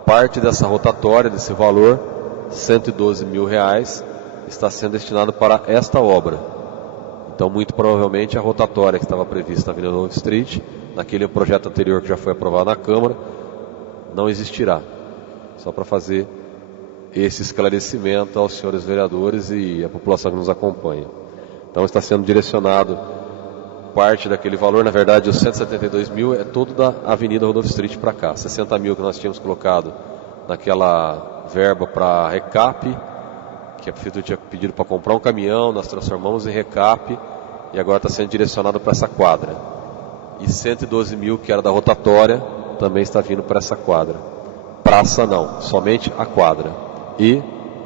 Parte dessa rotatória, desse valor, R$ 112.000, está sendo destinado para esta obra. Então, muito provavelmente, a rotatória que estava prevista na Avenida Rodolfo Street, naquele projeto anterior que já foi aprovado na Câmara, não existirá. Só para fazer esse esclarecimento aos senhores vereadores e à população que nos acompanha. Então, está sendo direcionado parte daquele valor, na verdade os 172.000 é todo da Avenida Rodolfo Street para cá. 60.000 que nós tínhamos colocado naquela verba para recap, que a prefeitura tinha pedido para comprar um caminhão, nós transformamos em recap e agora está sendo direcionado para essa quadra. E 112 mil, que era da rotatória, também está vindo para essa quadra. Praça não, somente a quadra. E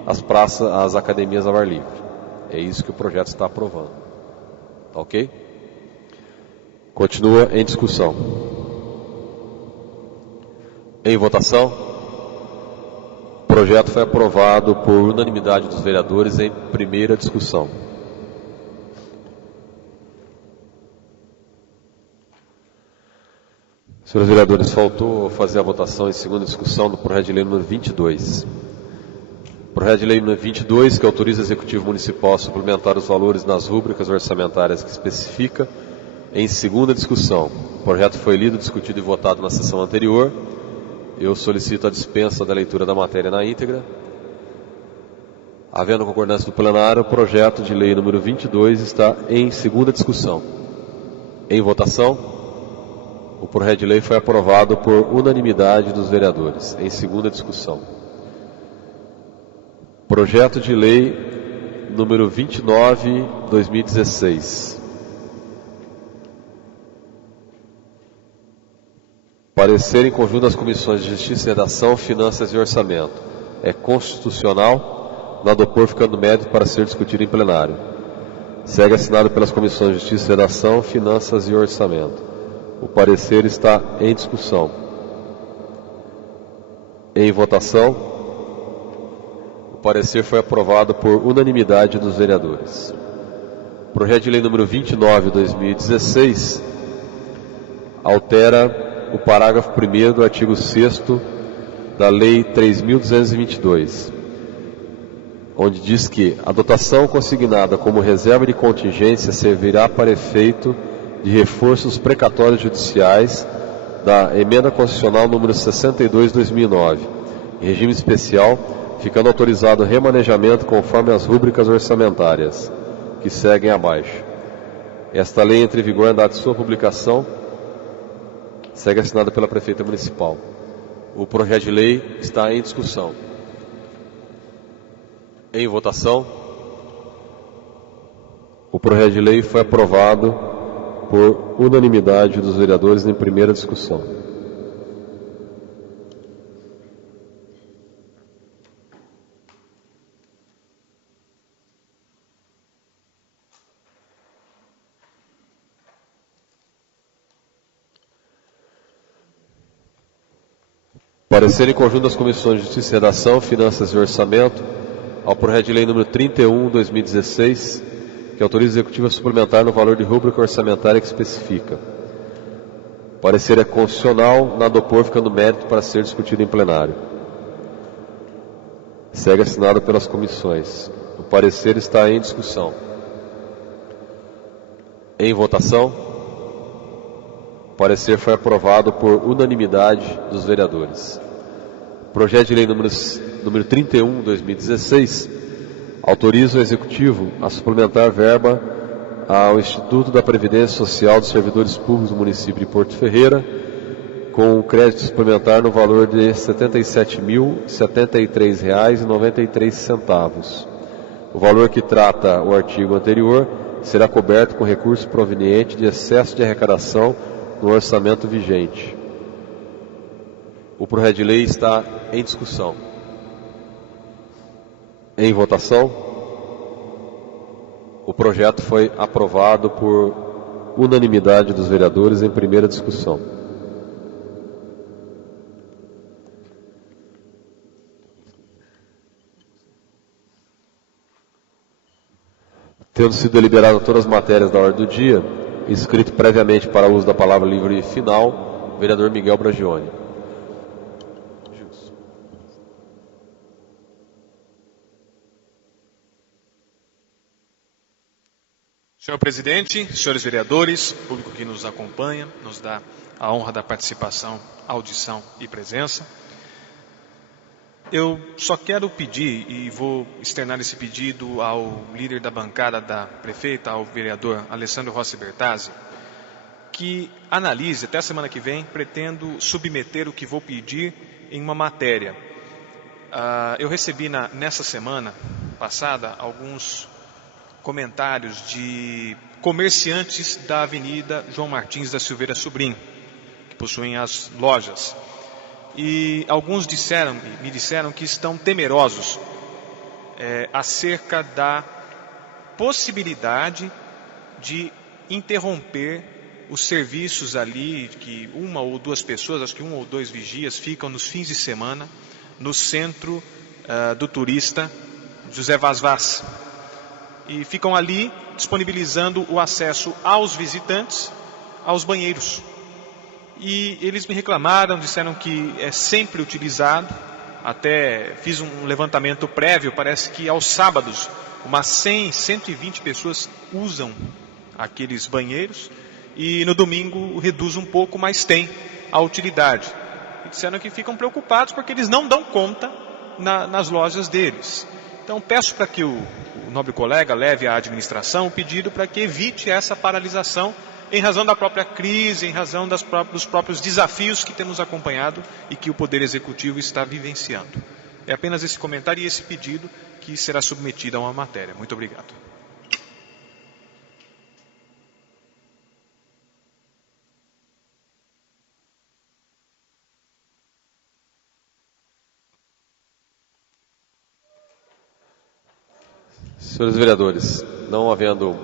as praças, as academias ao ar livre. É isso que o projeto está aprovando. Tá ok? Continua em discussão. Em votação. O projeto foi aprovado por unanimidade dos vereadores em primeira discussão. Senhores vereadores, faltou fazer a votação em segunda discussão do projeto de lei número 22. Projeto de lei número 22, que autoriza o Executivo Municipal a suplementar os valores nas rúbricas orçamentárias que especifica, em segunda discussão. O projeto foi lido, discutido e votado na sessão anterior. Eu solicito a dispensa da leitura da matéria na íntegra. Havendo concordância do plenário, o projeto de lei número 22 está em segunda discussão. Em votação, o projeto de lei foi aprovado por unanimidade dos vereadores. Em segunda discussão. Projeto de lei número 29, 2016. Parecer em conjunto das comissões de Justiça, Redação, Finanças e Orçamento. É constitucional, nada opor ficando mérito para ser discutido em plenário. Segue assinado pelas comissões de Justiça, Redação, Finanças e Orçamento. O parecer está em discussão. Em votação. O parecer foi aprovado por unanimidade dos vereadores. Projeto de lei número 29, 2016, altera o parágrafo 1º do artigo 6º da Lei 3.222, onde diz que a dotação consignada como reserva de contingência servirá para efeito de reforços precatórios judiciais da Emenda Constitucional número 62/2009, em regime especial, ficando autorizado o remanejamento conforme as rúbricas orçamentárias, que seguem abaixo. Esta lei entra em vigor na data de sua publicação, segue assinada pela Prefeita Municipal. O projeto de lei está em discussão. Em votação. O projeto de lei foi aprovado por unanimidade dos vereadores em primeira discussão. Parecer em conjunto das comissões de Justiça e Redação, Finanças e Orçamento ao projeto de lei número 31, 2016, que autoriza o Executivo a suplementar no valor de rúbrica orçamentária que especifica. Parecer é constitucional, nada opor ficando mérito para ser discutido em plenário. Segue assinado pelas comissões. O parecer está em discussão. Em votação. O parecer foi aprovado por unanimidade dos vereadores. Projeto de lei número 31, 2016, autoriza o Executivo a suplementar verba ao Instituto da Previdência Social dos Servidores Públicos do município de Porto Ferreira, com crédito suplementar no valor de R$ 77.073,93. O valor que trata o artigo anterior será coberto com recurso proveniente de excesso de arrecadação no orçamento vigente. O projeto de lei está em discussão. Em votação. O projeto foi aprovado por unanimidade dos vereadores em primeira discussão. Tendo sido deliberado todas as matérias da ordem do dia, inscrito previamente para o uso da palavra livre final, vereador Miguel Bragione. Senhor presidente, senhores vereadores, público que nos acompanha, nos dá a honra da participação, audição e presença. Eu só quero pedir, e vou externar esse pedido ao líder da bancada da prefeita, ao vereador Alessandro Rossi Bertazzi, que analise, até a semana que vem, pretendo submeter o que vou pedir em uma matéria. Eu recebi nessa semana passada alguns comentários de comerciantes da Avenida João Martins da Silveira Sobrinho, que possuem as lojas. E alguns me disseram que estão temerosos acerca da possibilidade de interromper os serviços ali, que uma ou duas pessoas, acho que 1 ou 2 vigias, ficam nos fins de semana no centro do turista José Vaz Vaz. E ficam ali disponibilizando o acesso aos visitantes aos banheiros. E eles me reclamaram, disseram que é sempre utilizado. Até fiz um levantamento prévio, parece que aos sábados umas 100, 120 pessoas usam aqueles banheiros, e no domingo reduz um pouco, mas tem a utilidade. E disseram que ficam preocupados porque eles não dão conta nas lojas deles. Então peço para que o nobre colega leve à administração o pedido para que evite essa paralisação, em razão da própria crise, em razão dos próprios desafios que temos acompanhado e que o Poder Executivo está vivenciando. É apenas esse comentário e esse pedido que será submetido a uma matéria. Muito obrigado. Senhores vereadores, não havendo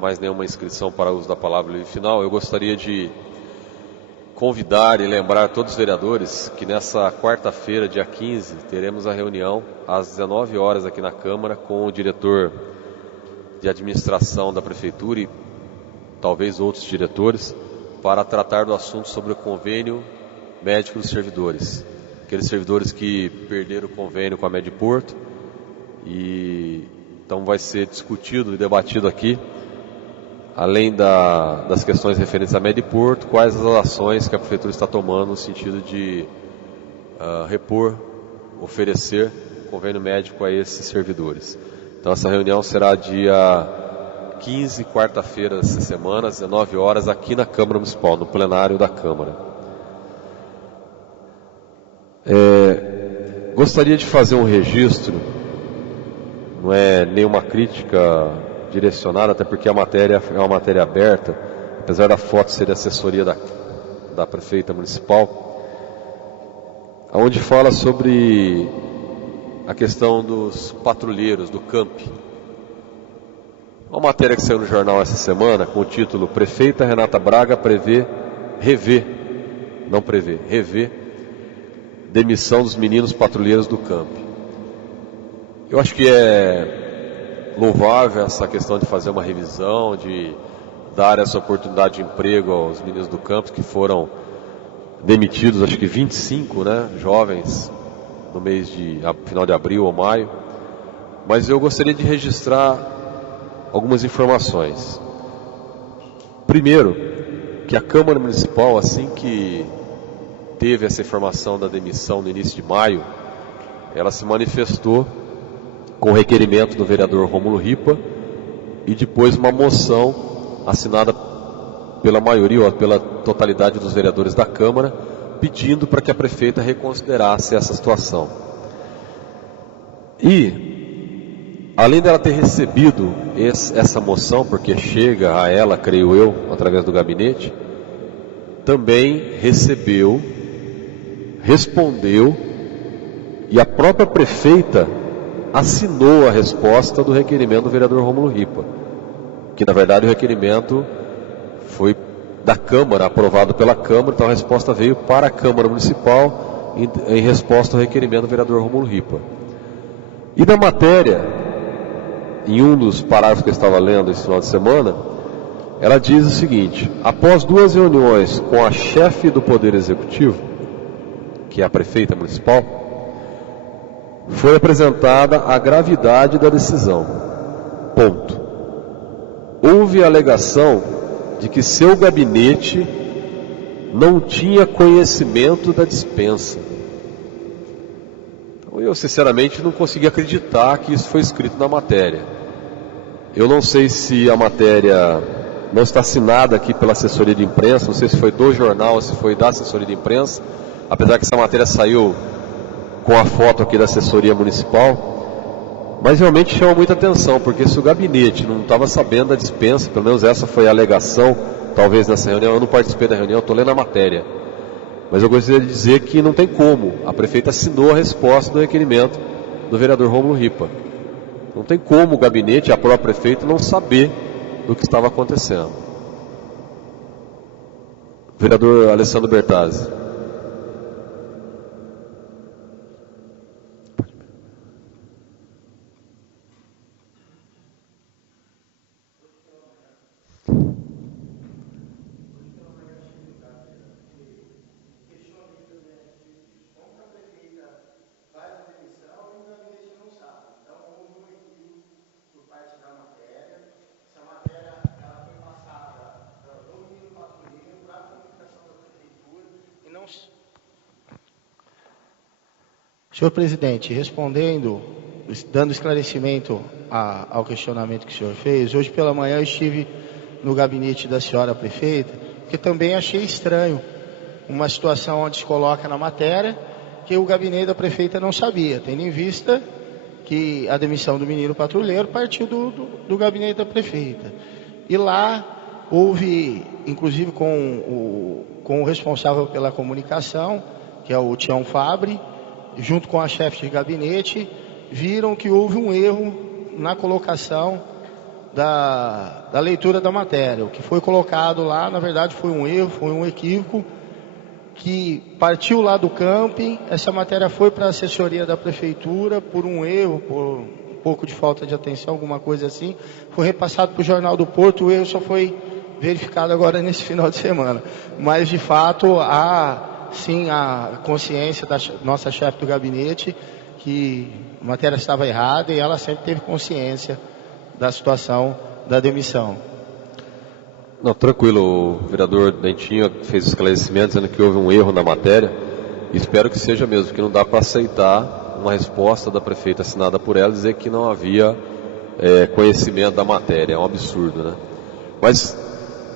mais nenhuma inscrição para uso da palavra livre final, eu gostaria de convidar e lembrar todos os vereadores que nessa quarta-feira, dia 15, teremos a reunião às 19 horas aqui na Câmara com o diretor de administração da Prefeitura e talvez outros diretores, para tratar do assunto sobre o convênio médico dos servidores. Aqueles servidores que perderam o convênio com a Mediporto, e então vai ser discutido e debatido aqui, além das questões referentes à Mediporto, quais as ações que a Prefeitura está tomando no sentido de repor, oferecer convênio médico a esses servidores. Então essa reunião será dia 15, quarta-feira dessa semana, às 19 horas, aqui na Câmara Municipal, no plenário da Câmara. Gostaria de fazer um registro, não é nenhuma crítica direcionada, até porque a matéria é uma matéria aberta, apesar da foto ser assessoria da prefeita municipal, onde fala sobre a questão dos patrulheiros, do CAMP. Uma matéria que saiu no jornal essa semana com o título Prefeita Renata Braga revê demissão dos meninos patrulheiros do CAMP. Eu acho que é louvável essa questão de fazer uma revisão, de dar essa oportunidade de emprego aos meninos do campo que foram demitidos, acho que 25, jovens, no mês de final de abril ou maio. Mas eu gostaria de registrar algumas informações. Primeiro, que a Câmara Municipal, assim que teve essa informação da demissão no início de maio, ela se manifestou com requerimento do vereador Rômulo Ripa e depois uma moção assinada pela maioria ou pela totalidade dos vereadores da Câmara, pedindo para que a prefeita reconsiderasse essa situação. E, além dela ter recebido essa moção, porque chega a ela, creio eu, através do gabinete, também respondeu, e a própria prefeita assinou a resposta do requerimento do vereador Rômulo Ripa, que na verdade o requerimento foi da Câmara, aprovado pela Câmara, então a resposta veio para a Câmara Municipal em resposta ao requerimento do vereador Rômulo Ripa. E na matéria, em um dos parágrafos que eu estava lendo esse final de semana, ela diz o seguinte: após 2 reuniões com a chefe do Poder Executivo, que é a prefeita municipal, foi apresentada a gravidade da decisão. Ponto. Houve a alegação de que seu gabinete não tinha conhecimento da dispensa. Então, eu sinceramente não consegui acreditar que isso foi escrito na matéria. Eu não sei se a matéria não está assinada aqui pela assessoria de imprensa, não sei se foi do jornal ou se foi da assessoria de imprensa, apesar que essa matéria saiu com a foto aqui da assessoria municipal, mas realmente chama muita atenção, porque se o gabinete não estava sabendo da dispensa, pelo menos essa foi a alegação, talvez nessa reunião, eu não participei da reunião, estou lendo a matéria, mas eu gostaria de dizer que não tem como, a prefeita assinou a resposta do requerimento do vereador Rômulo Ripa. Não tem como o gabinete e a própria prefeita não saber do que estava acontecendo. Vereador Alessandro Bertazzi. Senhor presidente, respondendo, dando esclarecimento ao questionamento que o senhor fez, hoje pela manhã eu estive no gabinete da senhora prefeita, que também achei estranho uma situação onde se coloca na matéria que o gabinete da prefeita não sabia, tendo em vista que a demissão do menino patrulheiro partiu do gabinete da prefeita. E lá houve, inclusive com o responsável pela comunicação, que é o Tião Fabre, junto com a chefe de gabinete, viram que houve um erro na colocação da leitura da matéria. O que foi colocado lá, na verdade, foi um erro, foi um equívoco, que partiu lá do camping, essa matéria foi para a assessoria da prefeitura por um erro, por um pouco de falta de atenção, alguma coisa assim, foi repassado para o Jornal do Porto, o erro só foi verificado agora nesse final de semana. Mas, de fato, sim, a consciência da nossa chefe do gabinete que a matéria estava errada e ela sempre teve consciência da situação da demissão. Não, tranquilo, o vereador Dentinho fez esclarecimento dizendo que houve um erro na matéria, e espero que seja mesmo, que não dá para aceitar uma resposta da prefeita assinada por ela dizer que não havia conhecimento da matéria, é um absurdo, né? Mas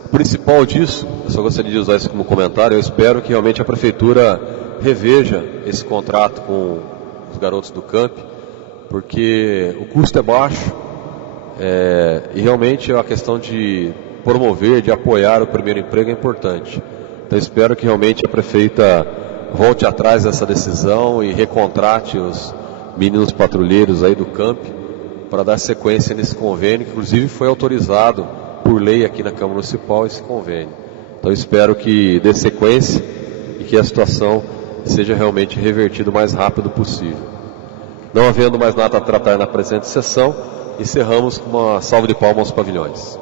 o principal disso, eu só gostaria de usar isso como comentário, eu espero que realmente a prefeitura reveja esse contrato com os garotos do camp, porque o custo é baixo, e realmente a questão de promover, de apoiar o primeiro emprego é importante. Então espero que realmente a prefeita volte atrás dessa decisão e recontrate os meninos patrulheiros aí do camp para dar sequência nesse convênio, que inclusive foi autorizado por lei aqui na Câmara Municipal esse convênio. Então espero que dê sequência e que a situação seja realmente revertida o mais rápido possível. Não havendo mais nada a tratar na presente sessão, encerramos com uma salva de palmas aos pavilhões.